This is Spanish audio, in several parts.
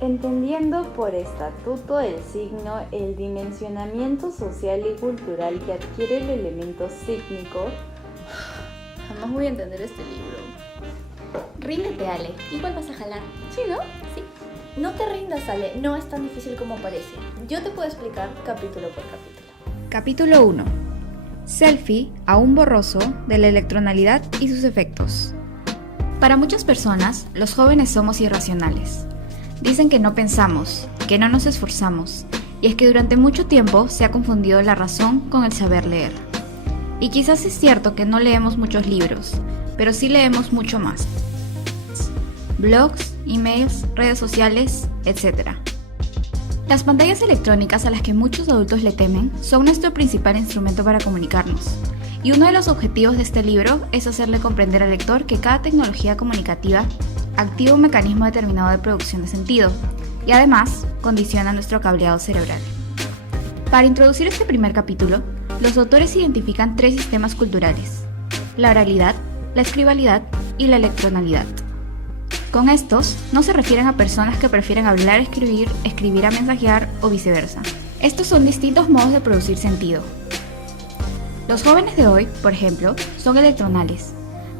Entendiendo por estatuto del signo el dimensionamiento social y cultural que adquiere el elemento sígnico. Jamás voy a entender este libro. Ríndete, Ale. Igual vas a jalar. ¿Sí, no? Sí. No te rindas, Ale. No es tan difícil como parece. Yo te puedo explicar capítulo por capítulo. Capítulo 1. Selfie, aún borroso, de la electronalidad y sus efectos. Para muchas personas, los jóvenes somos irracionales. Dicen que no pensamos, que no nos esforzamos, y es que durante mucho tiempo se ha confundido la razón con el saber leer. Y quizás es cierto que no leemos muchos libros, pero sí leemos mucho más. Blogs, emails, redes sociales, etc. Las pantallas electrónicas a las que muchos adultos le temen son nuestro principal instrumento para comunicarnos. Y uno de los objetivos de este libro es hacerle comprender al lector que cada tecnología comunicativa activa un mecanismo determinado de producción de sentido y además condiciona nuestro cableado cerebral. Para introducir este primer capítulo, los autores identifican 3 sistemas culturales: la oralidad, la escribalidad y la electronalidad. Con estos, no se refieren a personas que prefieren hablar a escribir, escribir a mensajear o viceversa. Estos son distintos modos de producir sentido. Los jóvenes de hoy, por ejemplo, son electronales.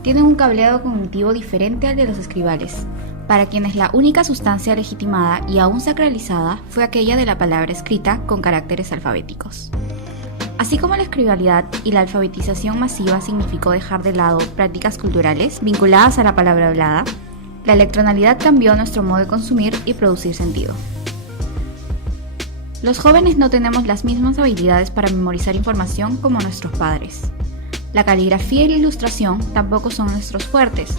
Tienen un cableado cognitivo diferente al de los escribales, para quienes la única sustancia legitimada y aún sacralizada fue aquella de la palabra escrita con caracteres alfabéticos. Así como la escribalidad y la alfabetización masiva significó dejar de lado prácticas culturales vinculadas a la palabra hablada, la electronalidad cambió nuestro modo de consumir y producir sentido. Los jóvenes no tenemos las mismas habilidades para memorizar información como nuestros padres. La caligrafía y la ilustración tampoco son nuestros fuertes,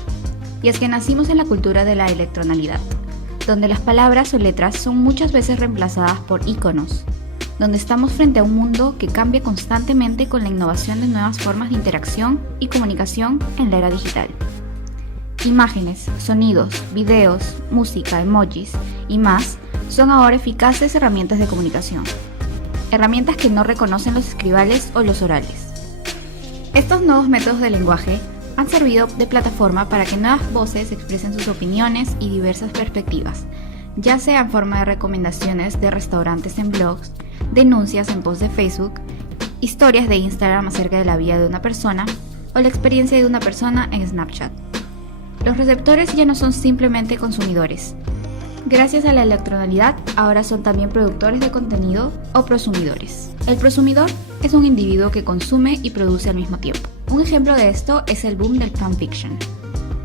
y es que nacimos en la cultura de la electronalidad, donde las palabras o letras son muchas veces reemplazadas por iconos, donde estamos frente a un mundo que cambia constantemente con la innovación de nuevas formas de interacción y comunicación en la era digital. Imágenes, sonidos, videos, música, emojis y más son ahora eficaces herramientas de comunicación, herramientas que no reconocen los escribales o los orales. Estos nuevos métodos de lenguaje han servido de plataforma para que nuevas voces expresen sus opiniones y diversas perspectivas, ya sea en forma de recomendaciones de restaurantes en blogs, denuncias en posts de Facebook, historias de Instagram acerca de la vida de una persona o la experiencia de una persona en Snapchat. Los receptores ya no son simplemente consumidores. Gracias a la electronalidad, ahora son también productores de contenido o prosumidores. El prosumidor es un individuo que consume y produce al mismo tiempo. Un ejemplo de esto es el boom del fanfiction.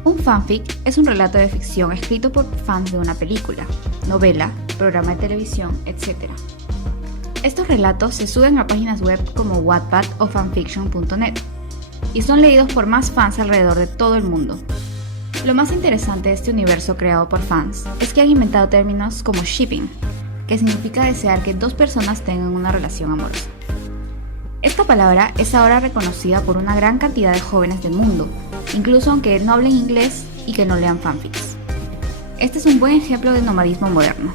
Un fanfic es un relato de ficción escrito por fans de una película, novela, programa de televisión, etc. Estos relatos se suben a páginas web como Wattpad o fanfiction.net y son leídos por más fans alrededor de todo el mundo. Lo más interesante de este universo creado por fans es que han inventado términos como shipping, que significa desear que 2 personas tengan una relación amorosa. Esta palabra es ahora reconocida por una gran cantidad de jóvenes del mundo, incluso aunque no hablen inglés y que no lean fanfics. Este es un buen ejemplo de nomadismo moderno.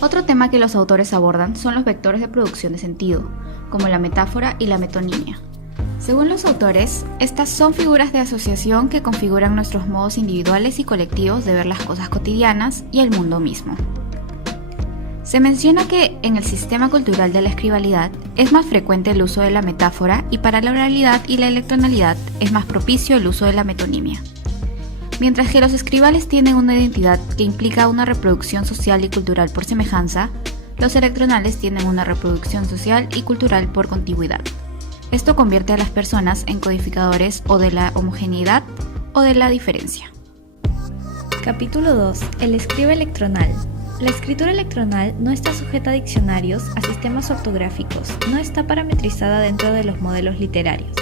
Otro tema que los autores abordan son los vectores de producción de sentido, como la metáfora y la metonimia. Según los autores, estas son figuras de asociación que configuran nuestros modos individuales y colectivos de ver las cosas cotidianas y el mundo mismo. Se menciona que en el sistema cultural de la escribalidad es más frecuente el uso de la metáfora y para la oralidad y la electronalidad es más propicio el uso de la metonimia. Mientras que los escribales tienen una identidad que implica una reproducción social y cultural por semejanza, los electronales tienen una reproducción social y cultural por contigüidad. Esto convierte a las personas en codificadores o de la homogeneidad o de la diferencia. Capítulo 2. El escriba electronal. La escritura electronal no está sujeta a diccionarios, a sistemas ortográficos, no está parametrizada dentro de los modelos literarios.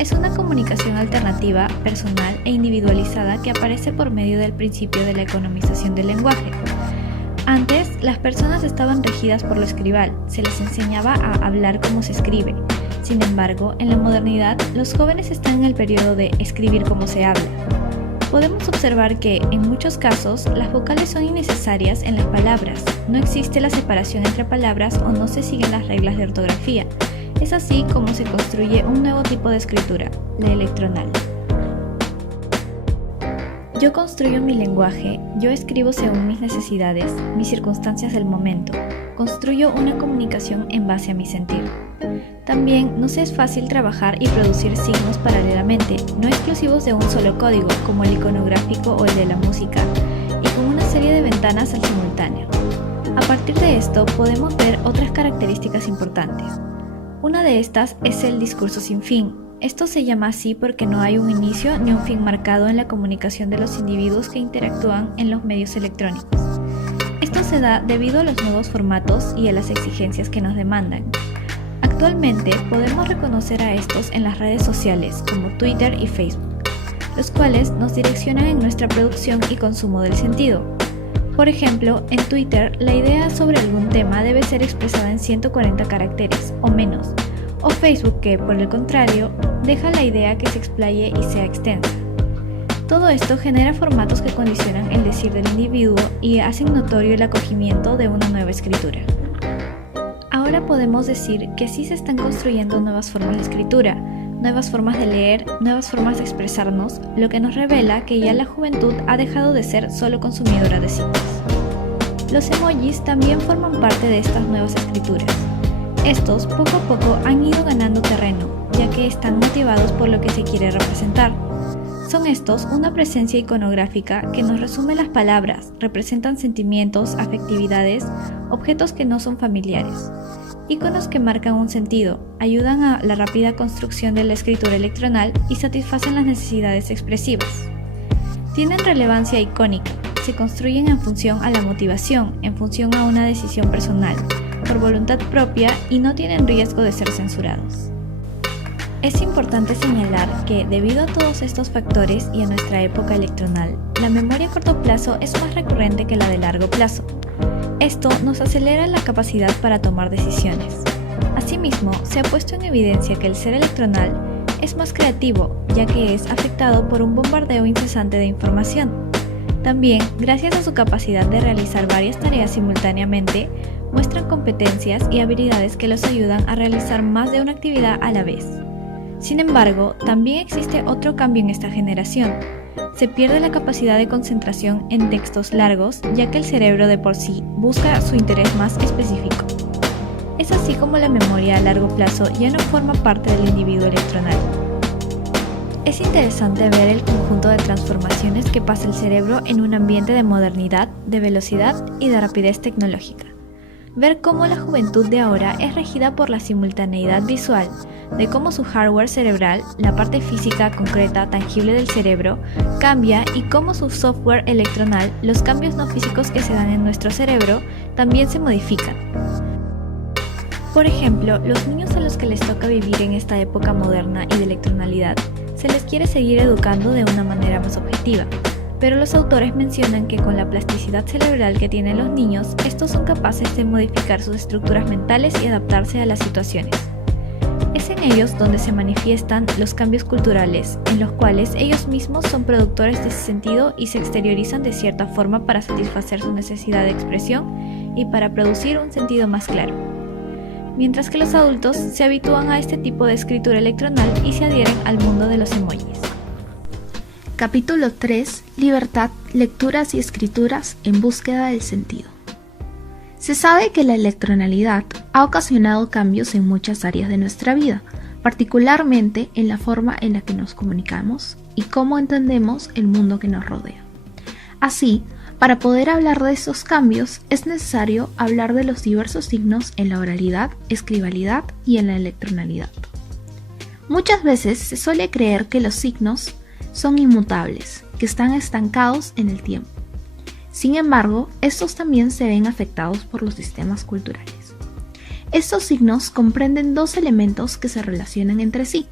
Es una comunicación alternativa, personal e individualizada que aparece por medio del principio de la economización del lenguaje. Antes, las personas estaban regidas por lo escribal, se les enseñaba a hablar como se escribe. Sin embargo, en la modernidad, los jóvenes están en el periodo de escribir como se habla. Podemos observar que, en muchos casos, las vocales son innecesarias en las palabras, no existe la separación entre palabras o no se siguen las reglas de ortografía. Es así como se construye un nuevo tipo de escritura, la electronal. Yo construyo mi lenguaje, yo escribo según mis necesidades, mis circunstancias del momento, construyo una comunicación en base a mi sentir. También nos es fácil trabajar y producir signos paralelamente, no exclusivos de un solo código, como el iconográfico o el de la música, y con una serie de ventanas al simultáneo. A partir de esto podemos ver otras características importantes. Una de estas es el discurso sin fin. Esto se llama así porque no hay un inicio ni un fin marcado en la comunicación de los individuos que interactúan en los medios electrónicos. Esto se da debido a los nuevos formatos y a las exigencias que nos demandan. Actualmente podemos reconocer a estos en las redes sociales como Twitter y Facebook, los cuales nos direccionan en nuestra producción y consumo del sentido. Por ejemplo, en Twitter la idea sobre algún tema debe ser expresada en 140 caracteres o menos, o Facebook que, por el contrario, deja la idea que se explaye y sea extensa. Todo esto genera formatos que condicionan el decir del individuo y hacen notorio el acogimiento de una nueva escritura. Ahora podemos decir que sí se están construyendo nuevas formas de escritura, nuevas formas de leer, nuevas formas de expresarnos, lo que nos revela que ya la juventud ha dejado de ser solo consumidora de signos. Los emojis también forman parte de estas nuevas escrituras. Estos poco a poco han ido ganando terreno, ya que están motivados por lo que se quiere representar. Son estos una presencia iconográfica que nos resume las palabras, representan sentimientos, afectividades, objetos que no son familiares. Iconos que marcan un sentido, ayudan a la rápida construcción de la escritura electronal y satisfacen las necesidades expresivas. Tienen relevancia icónica, se construyen en función a la motivación, en función a una decisión personal, por voluntad propia y no tienen riesgo de ser censurados. Es importante señalar que, debido a todos estos factores y a nuestra época electronal, la memoria a corto plazo es más recurrente que la de largo plazo. Esto nos acelera la capacidad para tomar decisiones. Asimismo, se ha puesto en evidencia que el ser electronal es más creativo, ya que es afectado por un bombardeo incesante de información. También, gracias a su capacidad de realizar varias tareas simultáneamente, muestran competencias y habilidades que los ayudan a realizar más de una actividad a la vez. Sin embargo, también existe otro cambio en esta generación. Se pierde la capacidad de concentración en textos largos, ya que el cerebro de por sí busca su interés más específico. Es así como la memoria a largo plazo ya no forma parte del individuo electronal. Es interesante ver el conjunto de transformaciones que pasa el cerebro en un ambiente de modernidad, de velocidad y de rapidez tecnológica. Ver cómo la juventud de ahora es regida por la simultaneidad visual, de cómo su hardware cerebral, la parte física concreta tangible del cerebro, cambia y cómo su software electronal, los cambios no físicos que se dan en nuestro cerebro, también se modifican. Por ejemplo, los niños a los que les toca vivir en esta época moderna y de electronalidad, se les quiere seguir educando de una manera más objetiva. Pero los autores mencionan que con la plasticidad cerebral que tienen los niños, estos son capaces de modificar sus estructuras mentales y adaptarse a las situaciones. Es en ellos donde se manifiestan los cambios culturales, en los cuales ellos mismos son productores de ese sentido y se exteriorizan de cierta forma para satisfacer su necesidad de expresión y para producir un sentido más claro. Mientras que los adultos se habitúan a este tipo de escritura electronal y se adhieren al mundo de los emojis. Capítulo 3. Libertad, lecturas y escrituras en búsqueda del sentido. Se sabe que la electronalidad ha ocasionado cambios en muchas áreas de nuestra vida, particularmente en la forma en la que nos comunicamos y cómo entendemos el mundo que nos rodea. Así, para poder hablar de estos cambios, es necesario hablar de los diversos signos en la oralidad, escribalidad y en la electronalidad. Muchas veces se suele creer que los signos son inmutables, que están estancados en el tiempo. Sin embargo, estos también se ven afectados por los sistemas culturales. Estos signos comprenden dos elementos que se relacionan entre sí: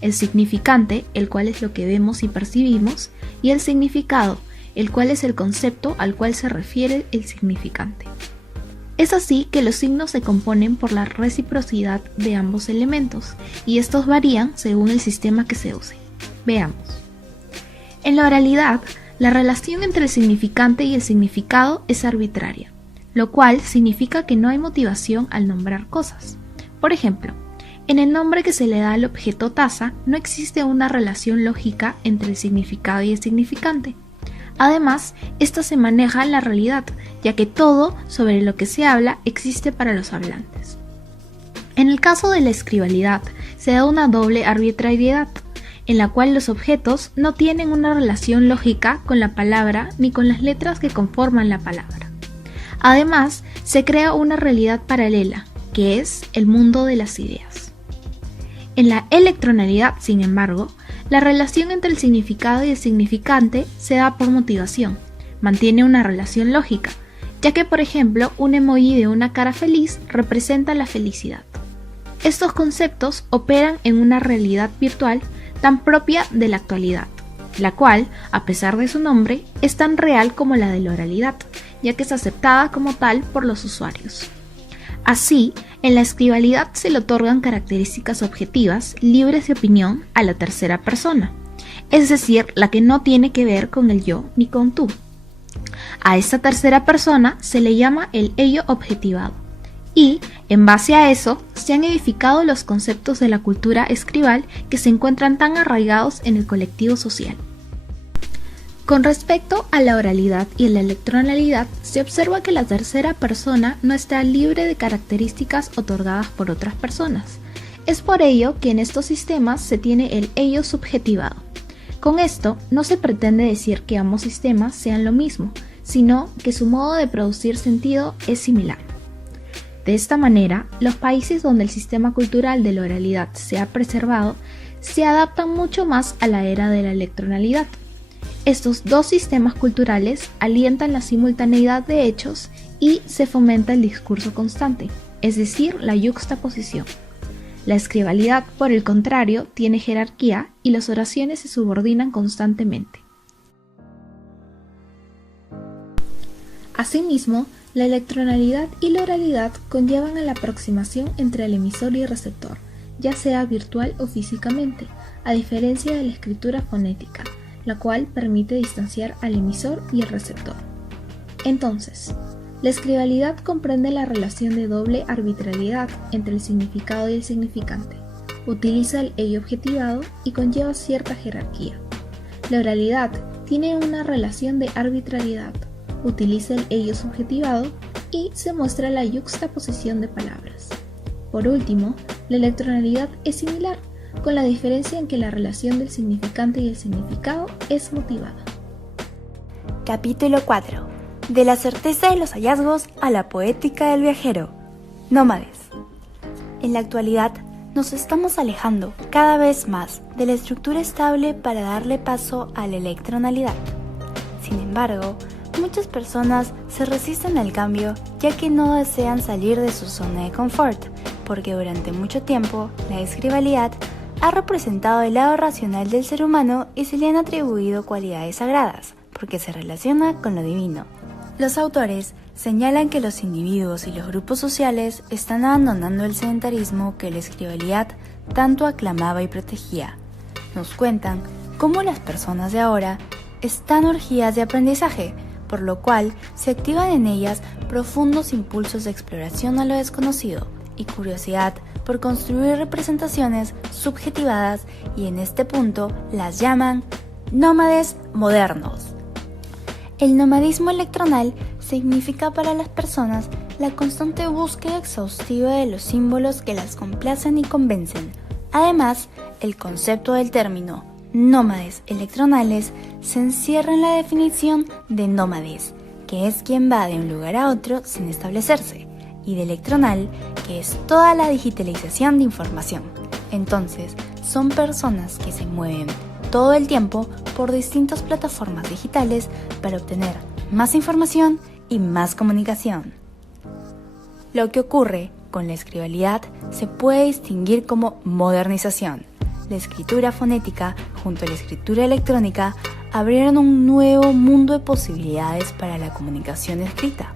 el significante, el cual es lo que vemos y percibimos, y el significado, el cual es el concepto al cual se refiere el significante. Es así que los signos se componen por la reciprocidad de ambos elementos, y estos varían según el sistema que se use. Veamos. En la oralidad, la relación entre el significante y el significado es arbitraria, lo cual significa que no hay motivación al nombrar cosas. Por ejemplo, en el nombre que se le da al objeto taza, no existe una relación lógica entre el significado y el significante. Además, esta se maneja en la realidad, ya que todo sobre lo que se habla existe para los hablantes. En el caso de la escribalidad, se da una doble arbitrariedad, en la cual los objetos no tienen una relación lógica con la palabra ni con las letras que conforman la palabra. Además, se crea una realidad paralela, que es el mundo de las ideas. En la electronalidad, sin embargo, la relación entre el significado y el significante se da por motivación, mantiene una relación lógica, ya que por ejemplo un emoji de una cara feliz representa la felicidad. Estos conceptos operan en una realidad virtual tan propia de la actualidad, la cual, a pesar de su nombre, es tan real como la de la oralidad, ya que es aceptada como tal por los usuarios. Así, en la escribalidad se le otorgan características objetivas, libres de opinión, a la tercera persona, es decir, la que no tiene que ver con el yo ni con tú. A esta tercera persona se le llama el ello objetivado, y, en base a eso, se han edificado los conceptos de la cultura escribal que se encuentran tan arraigados en el colectivo social. Con respecto a la oralidad y la electronalidad, se observa que la tercera persona no está libre de características otorgadas por otras personas. Es por ello que en estos sistemas se tiene el ello subjetivado. Con esto no se pretende decir que ambos sistemas sean lo mismo, sino que su modo de producir sentido es similar. De esta manera, los países donde el sistema cultural de la oralidad se ha preservado, se adaptan mucho más a la era de la electronalidad. Estos dos sistemas culturales alientan la simultaneidad de hechos y se fomenta el discurso constante, es decir, la yuxtaposición. La escribalidad, por el contrario, tiene jerarquía y las oraciones se subordinan constantemente. Asimismo, la electronalidad y la oralidad conllevan a la aproximación entre el emisor y el receptor, ya sea virtual o físicamente, a diferencia de la escritura fonética, la cual permite distanciar al emisor y el receptor. Entonces, la escribalidad comprende la relación de doble arbitrariedad entre el significado y el significante, utiliza el ello objetivado y conlleva cierta jerarquía. La oralidad tiene una relación de arbitrariedad, utiliza el ello subjetivado y se muestra la yuxtaposición de palabras. Por último, la electronalidad es similar, con la diferencia en que la relación del significante y el significado es motivada. Capítulo 4. De la certeza de los hallazgos a la poética del viajero. Nómades. En la actualidad, nos estamos alejando cada vez más de la estructura estable para darle paso a la electronalidad. Sin embargo, muchas personas se resisten al cambio ya que no desean salir de su zona de confort, porque durante mucho tiempo la escribalidad ha representado el lado racional del ser humano y se le han atribuido cualidades sagradas, porque se relaciona con lo divino. Los autores señalan que los individuos y los grupos sociales están abandonando el sedentarismo que la escribalidad tanto aclamaba y protegía. Nos cuentan cómo las personas de ahora están urgidas de aprendizaje, por lo cual se activan en ellas profundos impulsos de exploración a lo desconocido y curiosidad por construir representaciones subjetivadas, y en este punto las llaman nómades modernos. El nomadismo electronal significa para las personas la constante búsqueda exhaustiva de los símbolos que las complacen y convencen. Además, el concepto del término nómades electronales se encierra en la definición de nómades, que es quien va de un lugar a otro sin establecerse, y de electronal, que es toda la digitalización de información. Entonces, son personas que se mueven todo el tiempo por distintas plataformas digitales para obtener más información y más comunicación. Lo que ocurre con la escribalidad se puede distinguir como modernización. La escritura fonética junto a la escritura electrónica abrieron un nuevo mundo de posibilidades para la comunicación escrita.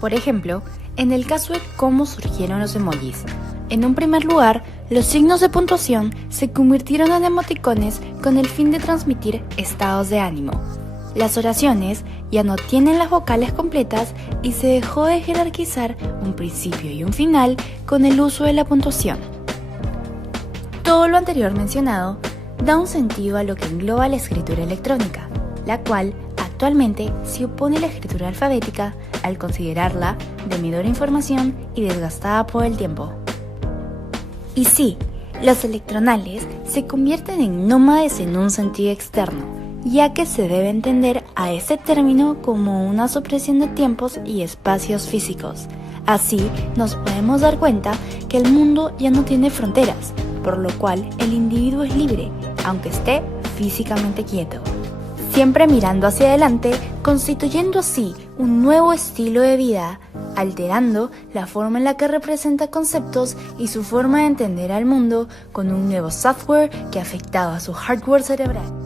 Por ejemplo, en el caso de cómo surgieron los emojis. En un primer lugar, los signos de puntuación se convirtieron en emoticones con el fin de transmitir estados de ánimo. Las oraciones ya no tienen las vocales completas y se dejó de jerarquizar un principio y un final con el uso de la puntuación. Todo lo anterior mencionado da un sentido a lo que engloba la escritura electrónica, la cual Actualmente se opone a la escritura alfabética al considerarla de menor información y desgastada por el tiempo. Y sí, los electronales se convierten en nómades en un sentido externo, ya que se debe entender a este término como una supresión de tiempos y espacios físicos. Así nos podemos dar cuenta que el mundo ya no tiene fronteras, por lo cual el individuo es libre, aunque esté físicamente quieto. Siempre mirando hacia adelante, constituyendo así un nuevo estilo de vida, alterando la forma en la que representa conceptos y su forma de entender al mundo con un nuevo software que ha afectado a su hardware cerebral.